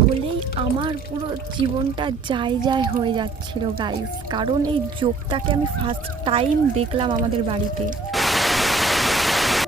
হলেই আমার পুরো জীবনটা যায় যায় হয়ে যাচ্ছিল গাইস, কারণ এই যোগটাকে আমি ফার্স্ট টাইম দেখলাম আমাদের বাড়িতে।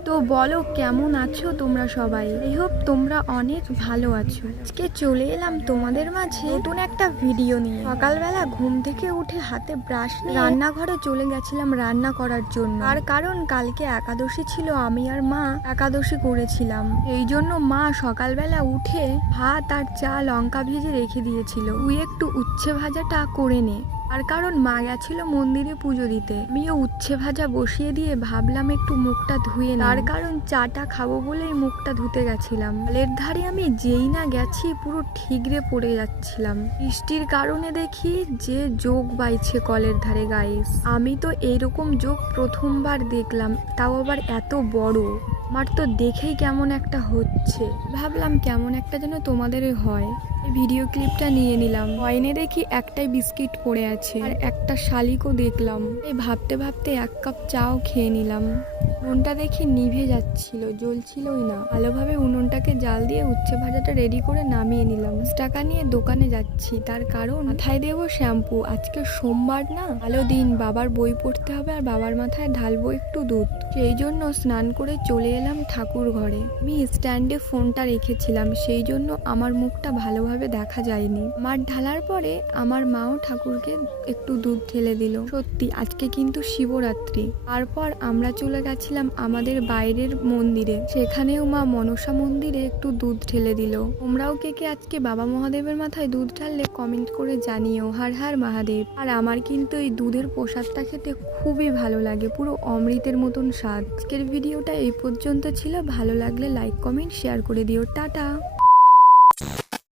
তো বলো কেমন আছো তোমরা সবাই? আই হোপ তোমরা অনেক ভালো আছো। আজকে চলে এলাম তোমাদের মাঝে নতুন একটা ভিডিও নিয়ে। সকালবেলা ঘুম থেকে উঠে হাতে ব্রাশ নিয়ে রান্নাঘরে চলে গেছিলাম রান্না করার জন্য। আর কারণ কালকে একাদশী ছিল, আমি আর মা একাদশী করেছিলাম, এই জন্য মা সকালবেলা উঠে ভাত আর চা লঙ্কা ভেজে রেখে দিয়েছিল, তুই একটু উচ্ছে ভাজাটা করে নে। আর কারণ মা গেছিল মন্দিরে পুজো দিতে, আমিও উচ্ছে ভাজা বসিয়ে দিয়ে ভাবলাম একটু মুখটা ধুয়ে নিই। তার কারণ চাটা খাবো বলেই মুখটা ধুতে গেছিলাম। কলের ধারে আমি যেই না গেছি পুরো ঠিকরে পড়ে যাচ্ছিলাম। বৃষ্টির কারণে দেখি যে যোগ বাইছে কলের ধারে গাইস। আমি তো এইরকম যোগ প্রথমবার দেখলাম, তাও আবার এত বড়। আমার তো দেখেই কেমন একটা হচ্ছে, ভাবলাম কেমন একটা যেন তোমাদের হয়। ভিডিও ক্লিপটা নিয়ে নিলাম। কয়েনে দেখি একটাই বিস্কিট পড়ে আছে আর একটা শালিকও দেখলাম। এই ভাবতে ভাবতে এক কাপ চাও খেয়ে নিলাম। উনুনটা দেখি নিভে যাচ্ছিল, জ্বলছিলই না। ভালোভাবে উনুনটাকে জাল দিয়ে উচ্ছে ভাজাটা রেডি করে নামিয়ে নিলাম। টাকা নিয়ে দোকানে যাচ্ছি, তার কারণ মাথায় দেবো শ্যাম্পু। আজকে সোমবার না, ভালো দিন, বাবার বই পড়তে হবে আর বাবার মাথায় ঢালবো একটু দুধ। সেই জন্য স্নান করে চলে এলাম ঠাকুর ঘরে। আমি স্ট্যান্ডে ফোনটা রেখেছিলাম, সেই জন্য আমার মুখটা ভালোভাবে দেখা যায়নি। মার ঢালার পরে আমার মাও ঠাকুরকে একটু দুধ ঢেলে দিল। সত্যি আজকে কিন্তু শিবরাত্রি। তারপর আমরা চলে গেছিলাম আমাদের বাইরের মন্দিরে, সেখানেও মা মনসা মন্দিরে একটু দুধ ঢেলে দিল। তোমরাও কে কে আজকে বাবা মহাদেবের মাথায় দুধ ঢাললে কমেন্ট করে জানিও। হর হর মহাদেব। আর আমার কিন্তু এই দুধের প্রসাদটা খেতে খুবই ভালো লাগে, পুরো অমৃতের মতন স্বাদ। আজকের ভিডিওটা এই পর্যন্ত ছিল, ভালো লাগলে লাইক কমেন্ট শেয়ার করে দিও। টাটা।